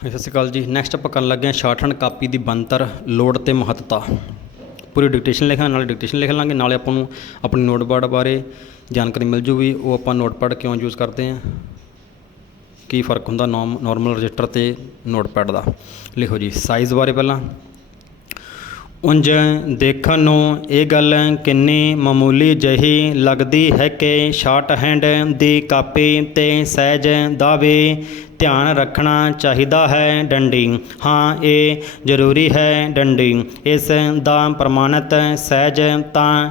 ਸਤਿ ਸ਼੍ਰੀ ਅਕਾਲ ਜੀ। ਨੈਕਸਟ ਆਪਾਂ ਕਰਨ ਲੱਗੇ ਹਾਂ ਸ਼ਾਰਟਹੈਂਡ ਕਾਪੀ ਦੀ ਬਣਤਰ, ਲੋੜ ਅਤੇ ਮਹੱਤਤਾ। ਪੂਰੀ ਡਿਕਟੇਸ਼ਨ ਲਿਖਾਂ, ਨਾਲੇ ਡਿਕਟੇਸ਼ਨ ਲਿਖ ਲਾਂਗੇ, ਨਾਲੇ ਆਪਾਂ ਨੂੰ ਆਪਣੀ ਨੋਟਪੈਡ ਬਾਰੇ ਜਾਣਕਾਰੀ ਮਿਲ ਜੂਗੀ। ਉਹ ਆਪਾਂ ਨੋਟਪੈਡ ਕਿਉਂ ਯੂਜ਼ ਕਰਦੇ ਹਾਂ, ਕੀ ਫ਼ਰਕ ਹੁੰਦਾ ਨੋਰਮਲ ਰਜਿਸਟਰ ਅਤੇ ਨੋਟਪੈਡ ਦਾ। ਲਿਖੋ ਜੀ ਸਾਈਜ਼ ਬਾਰੇ। ਪਹਿਲਾਂ ਉਂਝ ਦੇਖਣ ਨੂੰ ਇਹ ਗੱਲ ਕਿੰਨੀ ਮਾਮੂਲੀ ਜਿਹੀ ਲੱਗਦੀ ਹੈ ਕਿ ਸ਼ਾਰਟਹੈਂਡ ਦੀ ਕਾਪੀ 'ਤੇ ਸਾਈਜ਼ ਦਾ ਵੀ ਧਿਆਨ ਰੱਖਣਾ ਚਾਹੀਦਾ ਹੈ। ਡੰਡੀ, ਹਾਂ ਇਹ ਜ਼ਰੂਰੀ ਹੈ। ਡੰਡੀ, ਇਸ ਦਾ ਪ੍ਰਮਾਣਿਤ ਸਾਈਜ਼ ਤਾਂ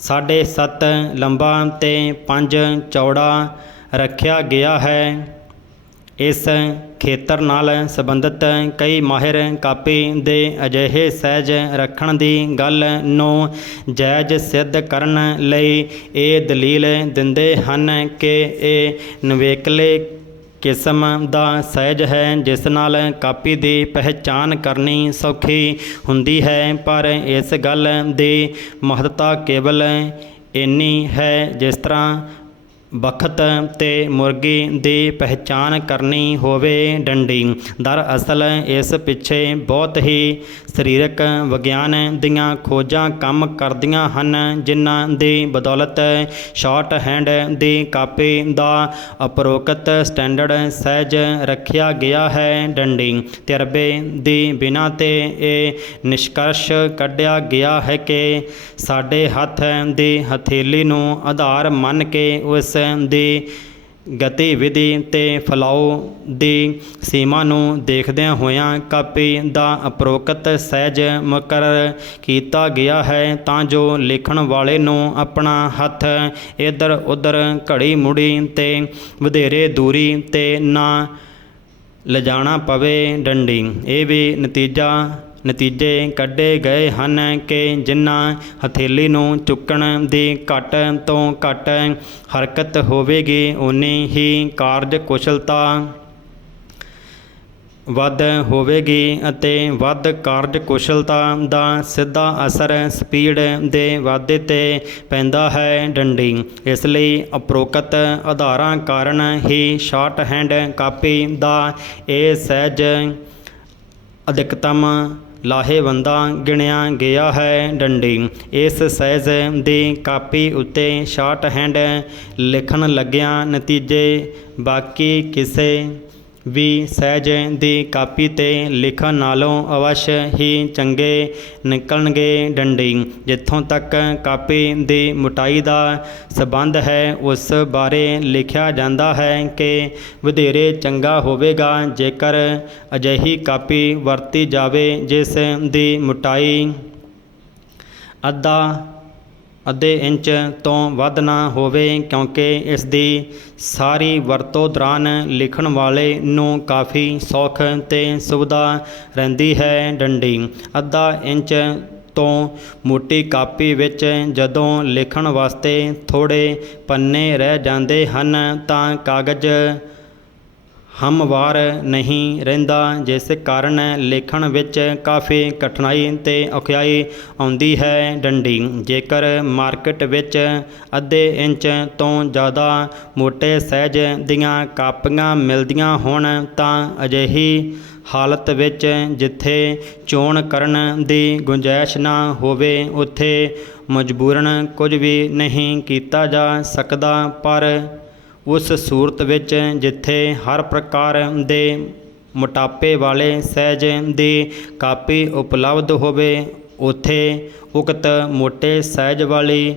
7.5 ਲੰਬਾ ਅਤੇ 5 ਚੌੜਾ ਰੱਖਿਆ ਗਿਆ ਹੈ। ਇਸ ਖੇਤਰ ਨਾਲ ਸੰਬੰਧਿਤ ਕਈ ਮਾਹਿਰ ਕਾਪੀ ਦੇ ਅਜਿਹੇ ਸਾਈਜ਼ ਰੱਖਣ ਦੀ ਗੱਲ ਨੂੰ ਜਾਇਜ਼ ਸਿੱਧ ਕਰਨ ਲਈ ਇਹ ਦਲੀਲ ਦਿੰਦੇ ਹਨ ਕਿ ਇਹ ਨਿਵੇਕਲੇ ਕਿਸਮ ਦਾ ਸਾਈਜ਼ ਹੈ, ਜਿਸ ਨਾਲ ਕਾਪੀ ਦੀ ਪਹਿਚਾਣ ਕਰਨੀ ਸੌਖੀ ਹੁੰਦੀ ਹੈ। ਪਰ ਇਸ ਗੱਲ ਦੀ ਮਹੱਤਤਾ ਕੇਵਲ ਇੰਨੀ ਹੈ ਜਿਸ ਤਰ੍ਹਾਂ ਬਖਤ ਤੇ ਮੁਰਗੀ ਦੀ ਪਹਿਚਾਣ ਕਰਨੀ ਹੋਵੇ। ਡੰਡੀ, ਦਰਅਸਲ ਇਸ ਪਿੱਛੇ ਬਹੁਤ ਹੀ ਸਰੀਰਕ ਵਿਗਿਆਨ ਦੀਆਂ ਖੋਜਾਂ ਕੰਮ ਕਰਦੀਆਂ ਹਨ, ਜਿਨ੍ਹਾਂ ਦੀ ਬਦੌਲਤ ਸ਼ਾਰਟਹੈਂਡ ਦੀ ਕਾਪੀ ਦਾ ਉਪਰੋਕਤ ਸਟੈਂਡਰਡ ਸਾਈਜ਼ ਰੱਖਿਆ ਗਿਆ ਹੈ। ਡੰਡੀ, ਤਜਰਬੇ ਦੀ ਬਿਨਾਂ 'ਤੇ ਇਹ ਨਿਸ਼ਕਰਸ਼ ਕੱਢਿਆ ਗਿਆ ਹੈ ਕਿ ਸਾਡੇ ਹੱਥ ਦੀ ਹਥੇਲੀ ਨੂੰ ਆਧਾਰ ਮੰਨ ਕੇ ਉਸ ਦੀ ਗਤੀਵਿਧੀ ਤੇ ਫੈਲਾਅ ਦੀ ਸੀਮਾ ਨੂੰ ਦੇਖਦਿਆਂ ਹੋਇਆਂ ਕਾਪੀ ਦਾ ਉਪਰੋਕਤ ਸਾਈਜ਼ ਮੁਕੱਰਰ ਕੀਤਾ ਗਿਆ ਹੈ, ਤਾਂ ਜੋ ਲਿਖਣ ਵਾਲੇ ਨੂੰ ਆਪਣਾ ਹੱਥ ਇੱਧਰ ਉੱਧਰ ਘੜੀ ਮੁੜੀ ਤੇ ਵਧੇਰੇ ਦੂਰੀ 'ਤੇ ਨਾ ਲਿਜਾਣਾ ਪਵੇ। ਡੰਡੀ, ਇਹ ਵੀ ਨਤੀਜੇ ਕੱਢੇ ਗਏ ਹਨ ਕਿ ਜਿੰਨਾ ਹਥੇਲੀ ਨੂੰ ਚੁੱਕਣ ਦੀ ਘੱਟ ਤੋਂ ਘੱਟ ਹਰਕਤ ਹੋਵੇਗੀ, ਓਨੀ ਹੀ ਕਾਰਜਕੁਸ਼ਲਤਾ ਵੱਧ ਹੋਵੇਗੀ ਅਤੇ ਵੱਧ ਕਾਰਜਕੁਸ਼ਲਤਾ ਦਾ ਸਿੱਧਾ ਅਸਰ ਸਪੀਡ ਦੇ ਵਾਧੇ 'ਤੇ ਪੈਂਦਾ ਹੈ। ਡੰਡੀ, ਇਸ ਲਈ ਉਪਰੋਕਤ ਆਧਾਰਾਂ ਕਾਰਨ ਹੀ ਸ਼ਾਰਟਹੈਂਡ ਕਾਪੀ ਦਾ ਇਹ ਸਾਈਜ਼ ਅਧਿਕਤਮ ਲਾਹੇਵੰਦਾ ਗਿਣਿਆ ਗਿਆ ਹੈ। ਡੰਡੀ, ਇਸ ਸਾਈਜ਼ ਦੀ ਕਾਪੀ ਉੱਤੇ ਸ਼ਾਰਟਹੈਂਡ ਲਿਖਣ ਲੱਗਿਆਂ ਨਤੀਜੇ ਬਾਕੀ ਕਿਸੇ ਵੀ ਸਾਈਜ਼ ਦੀ ਕਾਪੀ 'ਤੇ ਲਿਖਣ ਨਾਲੋਂ ਅਵੱਸ਼ ਹੀ ਚੰਗੇ ਨਿਕਲਣਗੇ। ਡੰਡੀ, ਜਿੱਥੋਂ ਤੱਕ ਕਾਪੀ ਦੀ ਮੋਟਾਈ ਦਾ ਸੰਬੰਧ ਹੈ, ਉਸ ਬਾਰੇ ਲਿਖਿਆ ਜਾਂਦਾ ਹੈ ਕਿ ਵਧੇਰੇ ਚੰਗਾ ਹੋਵੇਗਾ ਜੇਕਰ ਅਜਿਹੀ ਕਾਪੀ ਵਰਤੀ ਜਾਵੇ ਜਿਸ ਦੀ ਮੋਟਾਈ ਅੱਧੇ ਇੰਚ ਤੋਂ ਵੱਧ ਨਾ ਹੋਵੇ, ਕਿਉਂਕਿ ਇਸ ਦੀ ਸਾਰੀ ਵਰਤੋਂ ਦੌਰਾਨ ਲਿਖਣ ਵਾਲੇ ਨੂੰ ਕਾਫੀ ਸੌਖ ਤੇ ਸੁਵਿਧਾ ਰਹਿੰਦੀ ਹੈ। ਡੰਡੀ, ਅੱਧਾ ਇੰਚ ਤੋਂ ਮੋਟੀ ਕਾਪੀ ਵਿੱਚ ਜਦੋਂ ਲਿਖਣ ਵਾਸਤੇ ਥੋੜ੍ਹੇ ਪੰਨੇ ਰਹਿ ਜਾਂਦੇ ਹਨ ਤਾਂ ਕਾਗਜ਼ ਹਮਵਾਰ ਨਹੀਂ ਰਹਿੰਦਾ, ਜਿਸ ਕਾਰਨ ਲਿਖਣ ਵਿੱਚ ਕਾਫੀ ਕਠਿਨਾਈ ਤੇ ਔਖਿਆਈ ਆਉਂਦੀ ਹੈ। ਡੰਡੀ, ਜੇਕਰ ਮਾਰਕੀਟ ਵਿੱਚ ਅੱਧੇ ਇੰਚ ਤੋਂ ਜ਼ਿਆਦਾ ਮੋਟੇ ਸਾਈਜ਼ ਦੀਆਂ ਕਾਪੀਆਂ ਮਿਲਦੀਆਂ ਹੋਣ ਤਾਂ ਅਜਿਹੀ ਹਾਲਤ ਵਿੱਚ ਜਿੱਥੇ ਚੋਣ ਕਰਨ ਦੀ ਗੁੰਜਾਇਸ਼ ਨਾ ਹੋਵੇ, ਉੱਥੇ ਮਜਬੂਰਨ ਕੁਝ ਵੀ ਨਹੀਂ ਕੀਤਾ ਜਾ ਸਕਦਾ। ਪਰ ਉਸ ਸੂਰਤ ਵਿੱਚ ਜਿੱਥੇ ਹਰ ਪ੍ਰਕਾਰ ਦੇ ਮੋਟਾਪੇ ਵਾਲੇ ਸਾਈਜ਼ ਦੀ ਕਾਪੀ ਉਪਲਬਧ ਹੋਵੇ, ਉੱਥੇ ਉਕਤ ਮੋਟੇ ਸਾਈਜ਼ ਵਾਲੀ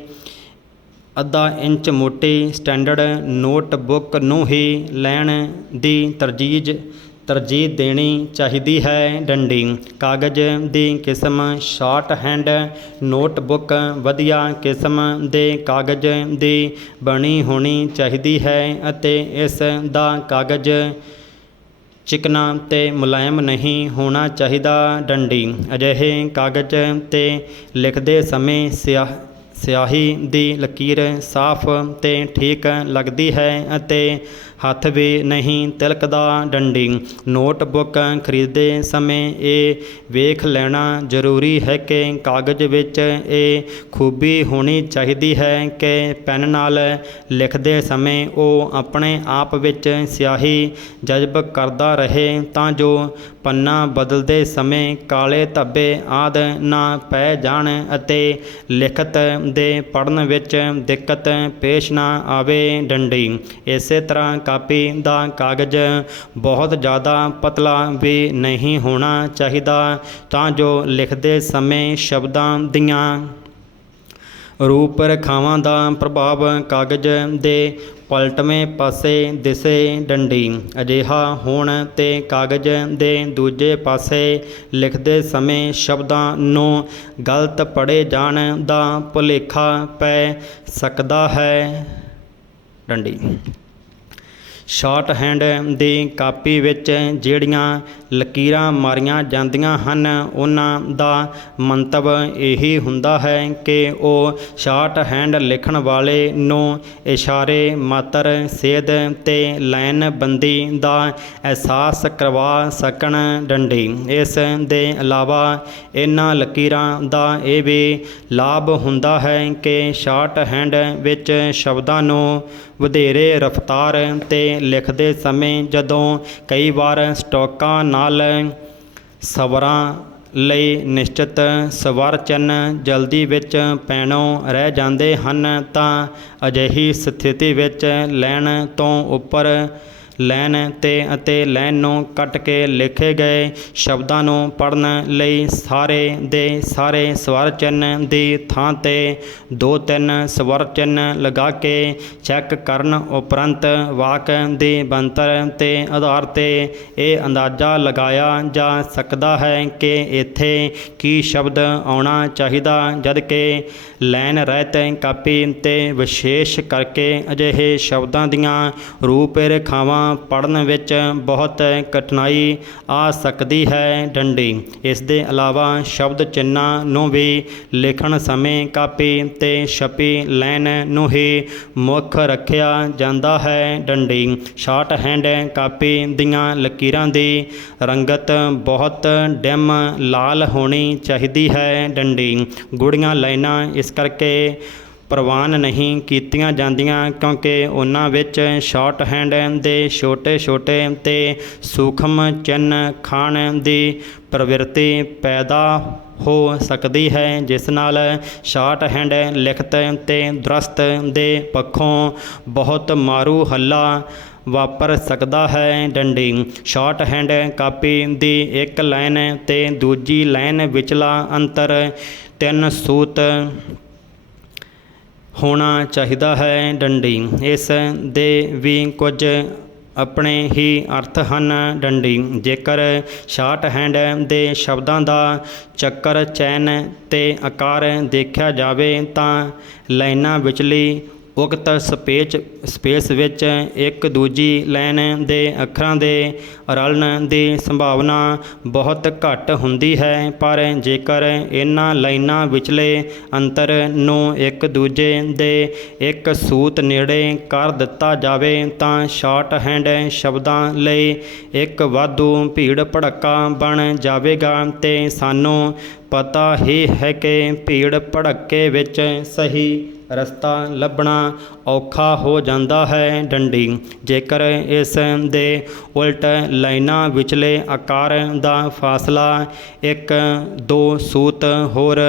ਅੱਧਾ ਇੰਚ ਮੋਟੀ ਸਟੈਂਡਰਡ ਨੋਟਬੁੱਕ ਨੂੰ ਹੀ ਲੈਣ ਦੀ ਤਰਜੀਹ ਦੇਣੀ ਚਾਹੀਦੀ ਹੈ। ਡੰਡੀ, ਕਾਗਜ਼ ਦੀ ਕਿਸਮ ਸ਼ਾਰਟਹੈਂਡ ਨੋਟਬੁੱਕ ਵਧੀਆ ਕਿਸਮ ਦੇ ਕਾਗਜ਼ ਦੀ ਬਣੀ ਹੋਣੀ ਚਾਹੀਦੀ ਹੈ ਅਤੇ ਇਸ ਦਾ ਕਾਗਜ਼ ਚਿਕਨਾ ਤੇ ਮੁਲਾਇਮ ਨਹੀਂ ਹੋਣਾ ਚਾਹੀਦਾ। ਡੰਡੀ, ਅਜਿਹੇ ਕਾਗਜ਼ 'ਤੇ ਲਿਖਦੇ ਸਮੇਂ ਸਿਆਹੀ ਦੀ ਲਕੀਰ ਸਾਫ਼ ਤੇ ਠੀਕ ਲੱਗਦੀ ਹੈ ਅਤੇ ਹੱਥ ਵੀ ਨਹੀਂ ਤਿਲਕਦਾ ਡੰਡੀ। ਨੋਟਬੁੱਕ ਖਰੀਦਦੇ ਸਮੇਂ ਇਹ ਵੇਖ ਲੈਣਾ ਜ਼ਰੂਰੀ ਹੈ ਕਿ ਕਾਗਜ਼ ਵਿੱਚ ਇਹ ਖੂਬੀ ਹੋਣੀ ਚਾਹੀਦੀ ਹੈ ਕਿ ਪੈਨ ਨਾਲ ਲਿਖਦੇ ਸਮੇਂ ਉਹ ਆਪਣੇ ਆਪ ਵਿੱਚ ਸਿਆਹੀ ਜਜ਼ਬ ਕਰਦਾ ਰਹੇ, ਤਾਂ ਜੋ ਪੰਨਾ ਬਦਲਦੇ ਸਮੇਂ ਕਾਲੇ ਧੱਬੇ ਆਦਿ ਨਾ ਪੈ ਜਾਣ ਅਤੇ ਲਿਖਤ ਦੇ ਪੜ੍ਹਨ ਵਿੱਚ ਦਿੱਕਤ ਪੇਸ਼ ਨਾ ਆਵੇ ਡੰਡੀ। ਇਸੇ ਤਰ੍ਹਾਂ ਕਾਪੀ ਦਾ ਕਾਗਜ਼ ਬਹੁਤ ਜ਼ਿਆਦਾ ਪਤਲਾ ਵੀ ਨਹੀਂ ਹੋਣਾ ਚਾਹੀਦਾ, ਤਾਂ ਜੋ ਲਿਖਦੇ ਸਮੇਂ ਸ਼ਬਦਾਂ ਦੀਆਂ ਰੂਪ ਰੇਖਾਵਾਂ ਦਾ ਪ੍ਰਭਾਵ ਕਾਗਜ਼ ਦੇ ਪਲਟਵੇਂ ਪਾਸੇ ਦਿਸੇ ਡੰਡੀ। ਅਜਿਹਾ ਹੋਣ 'ਤੇ ਕਾਗਜ਼ ਦੇ ਦੂਜੇ ਪਾਸੇ ਲਿਖਦੇ ਸਮੇਂ ਸ਼ਬਦਾਂ ਨੂੰ ਗਲਤ ਪੜ੍ਹੇ ਜਾਣ ਦਾ ਭੁਲੇਖਾ ਪੈ ਸਕਦਾ ਹੈ ਡੰਡੀ। ਸ਼ਾਰਟ ਹੈਂਡ ਦੀ ਕਾਪੀ ਵਿੱਚ ਜਿਹੜੀਆਂ ਲਕੀਰਾਂ ਮਾਰੀਆਂ ਜਾਂਦੀਆਂ ਹਨ, ਉਹਨਾਂ ਦਾ ਮੰਤਵ ਇਹੀ ਹੁੰਦਾ ਹੈ ਕਿ ਉਹ ਸ਼ਾਰਟ ਹੈਂਡ ਲਿਖਣ ਵਾਲੇ ਨੂੰ ਇਸ਼ਾਰੇ, ਮਾਤਰ, ਸੇਧ ਤੇ ਲਾਈਨਬੰਦੀ ਦਾ ਅਹਿਸਾਸ ਕਰਵਾ ਸਕਣ ਡੰਡੀ। ਇਸ ਦੇ ਇਲਾਵਾ ਇਹਨਾਂ ਲਕੀਰਾਂ ਦਾ ਇਹ ਵੀ ਲਾਭ ਹੁੰਦਾ ਹੈ ਕਿ ਸ਼ਾਰਟ ਹੈਂਡ ਵਿੱਚ ਸ਼ਬਦਾਂ ਨੂੰ ਵਧੇਰੇ ਰਫ਼ਤਾਰ 'ਤੇ ਲਿਖਦੇ ਸਮੇਂ ਜਦੋਂ ਕਈ ਵਾਰ ਸਟ੍ਰੋਕਾਂ ਨਾਲ ਸਵਰਾਂ ਲਈ ਨਿਸ਼ਚਿਤ ਸਵਰ ਚਿੰਨ੍ਹ ਜਲਦੀ ਵਿੱਚ ਪੈਣੋਂ ਰਹਿ ਜਾਂਦੇ ਹਨ, ਤਾਂ ਅਜਿਹੀ ਸਥਿਤੀ ਵਿੱਚ ਲਾਈਨ ਤੋਂ ਉੱਪਰ ਲਾਈਨ 'ਤੇ ਅਤੇ ਲਾਈਨ ਨੂੰ ਕੱਟ ਕੇ ਲਿਖੇ ਗਏ ਸ਼ਬਦਾਂ ਨੂੰ ਪੜ੍ਹਨ ਲਈ ਸਾਰੇ ਦੇ ਸਾਰੇ ਸਵਰ ਚਿੰਨ੍ਹ ਦੀ ਥਾਂ 'ਤੇ 2-3 ਸਵਰ ਚਿੰਨ੍ਹ ਲਗਾ ਕੇ ਚੈੱਕ ਕਰਨ ਉਪਰੰਤ ਵਾਕ ਦੀ ਬਣਤਰ ਦੇ ਆਧਾਰ 'ਤੇ ਇਹ ਅੰਦਾਜ਼ਾ ਲਗਾਇਆ ਜਾ ਸਕਦਾ ਹੈ ਕਿ ਇੱਥੇ ਕੀ ਸ਼ਬਦ ਆਉਣਾ ਚਾਹੀਦਾ, ਜਦਕਿ ਲਾਈਨ ਰਹਿਤ ਕਾਪੀ 'ਤੇ ਵਿਸ਼ੇਸ਼ ਕਰਕੇ ਅਜਿਹੇ ਸ਼ਬਦਾਂ ਦੀਆਂ ਰੂਪ ਰੇਖਾਵਾਂ ਪੜ੍ਹਨ ਵਿੱਚ ਬਹੁਤ ਕਠਿਨਾਈ ਆ ਸਕਦੀ ਹੈ ਡੰਡੀ। ਇਸ ਦੇ ਇਲਾਵਾ ਸ਼ਬਦ ਚਿੰਨ੍ਹਾਂ ਨੂੰ ਵੀ ਲਿਖਣ ਸਮੇਂ ਕਾਪੀ 'ਤੇ ਛਪੀ ਲਾਈਨ ਨੂੰ ਹੀ ਮੁੱਖ ਰੱਖਿਆ ਜਾਂਦਾ ਹੈ ਡੰਡੀ। ਸ਼ਾਰਟ ਹੈਂਡ ਕਾਪੀ ਦੀਆਂ ਲਕੀਰਾਂ ਦੀ ਰੰਗਤ ਬਹੁਤ ਡਿਮ ਲਾਲ ਹੋਣੀ ਚਾਹੀਦੀ ਹੈ ਡੰਡੀ। ਗੂੜ੍ਹੀਆਂ ਲਾਈਨਾਂ ਇਸ ਕਰਕੇ ਪ੍ਰਵਾਨ ਨਹੀਂ ਕੀਤੀਆਂ ਜਾਂਦੀਆਂ ਕਿਉਂਕਿ ਉਹਨਾਂ ਵਿੱਚ ਸ਼ਾਰਟ ਹੈਂਡ ਦੇ ਛੋਟੇ-ਛੋਟੇ ਤੇ ਸੂਖਮ ਚਿੰਨ੍ਹ ਖਾਣ ਦੀ ਪ੍ਰਵਿਰਤੀ ਪੈਦਾ ਹੋ ਸਕਦੀ ਹੈ, ਜਿਸ ਨਾਲ ਸ਼ਾਰਟ ਹੈਂਡ ਲਿਖਤ ਤੇ ਦਰੁਸਤ ਦੇ ਪੱਖੋਂ ਬਹੁਤ ਮਾਰੂ ਹੱਲਾ ਵਾਪਰ ਸਕਦਾ ਹੈ ਡੰਡੀ। ਸ਼ਾਰਟ ਹੈਂਡ ਕਾਪੀ ਦੀ ਇੱਕ ਲਾਈਨ ਤੇ ਦੂਜੀ ਲਾਈਨ ਵਿਚਲਾ ਅੰਤਰ 3 ਸੂਤ ਹੋਣਾ ਚਾਹੀਦਾ ਹੈ ਡੰਡੀ। ਇਸ ਦੇ ਵੀ ਕੁਝ ਆਪਣੇ ਹੀ ਅਰਥ ਹਨ ਡੰਡੀ। ਜੇਕਰ ਸ਼ਾਰਟ ਹੈਂਡ ਦੇ ਸ਼ਬਦਾਂ ਦਾ ਚੱਕਰ, ਚੈਨ ਤੇ ਆਕਾਰ ਦੇਖਿਆ ਜਾਵੇ ਤਾਂ ਲਾਈਨਾਂ ਵਿਚਲੀ ਉਕਤ ਸਪੇਸ ਵਿੱਚ ਇੱਕ ਦੂਜੀ ਲਾਈਨ ਦੇ ਅੱਖਰਾਂ ਦੇ ਰਲਣ ਦੀ ਸੰਭਾਵਨਾ ਬਹੁਤ ਘੱਟ ਹੁੰਦੀ ਹੈ, ਪਰ ਜੇਕਰ ਇਹਨਾਂ ਲਾਈਨਾਂ ਵਿਚਲੇ ਅੰਤਰ ਨੂੰ ਇੱਕ ਦੂਜੇ ਦੇ ਇੱਕ ਸੂਤ ਨੇੜੇ ਕਰ ਦਿੱਤਾ ਜਾਵੇ ਤਾਂ ਸ਼ਾਰਟ ਹੈਂਡ ਸ਼ਬਦਾਂ ਲਈ ਇੱਕ ਵਾਧੂ ਭੀੜ ਭੜੱਕਾ ਬਣ ਜਾਵੇਗਾ ਤੇ ਸਾਨੂੰ ਪਤਾ ਹੀ ਹੈ ਕਿ ਭੀੜ ਭੜੱਕੇ ਵਿੱਚ ਸਹੀ ਰਸਤਾ ਲੱਭਣਾ ਔਖਾ ਹੋ ਜਾਂਦਾ ਹੈ ਡੰਡੀ। ਜੇਕਰ ਇਸ ਦੇ ਉਲਟ ਲਾਈਨਾਂ ਵਿਚਲੇ ਆਕਾਰ ਦਾ ਫਾਸਲਾ 1-2 ਸੂਤ ਹੋਰ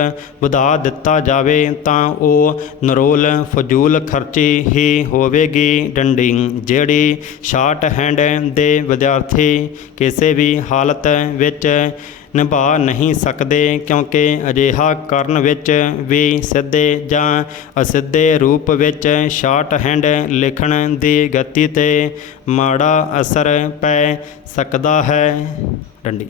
ਵਧਾ ਦਿੱਤਾ ਜਾਵੇ ਤਾਂ ਉਹ ਨਿਰੋਲ ਫਜ਼ੂਲ ਖਰਚੀ ਹੀ ਹੋਵੇਗੀ ਡੰਡੀ, ਜਿਹੜੀ ਸ਼ਾਰਟ ਹੈਂਡ ਦੇ ਵਿਦਿਆਰਥੀ ਕਿਸੇ ਵੀ ਹਾਲਤ ਵਿੱਚ ਨਿਭਾ ਨਹੀਂ ਸਕਦੇ, ਕਿਉਂਕਿ ਅਜਿਹਾ ਕਰਨ ਵਿੱਚ ਵੀ ਸਿੱਧੇ ਜਾਂ ਅਸਿੱਧੇ ਰੂਪ ਵਿੱਚ ਸ਼ਾਰਟ ਹੈਂਡ ਲਿਖਣ ਦੀ ਗਤੀ 'ਤੇ ਮਾੜਾ ਅਸਰ ਪੈ ਸਕਦਾ ਹੈ ਡੰਡੀ।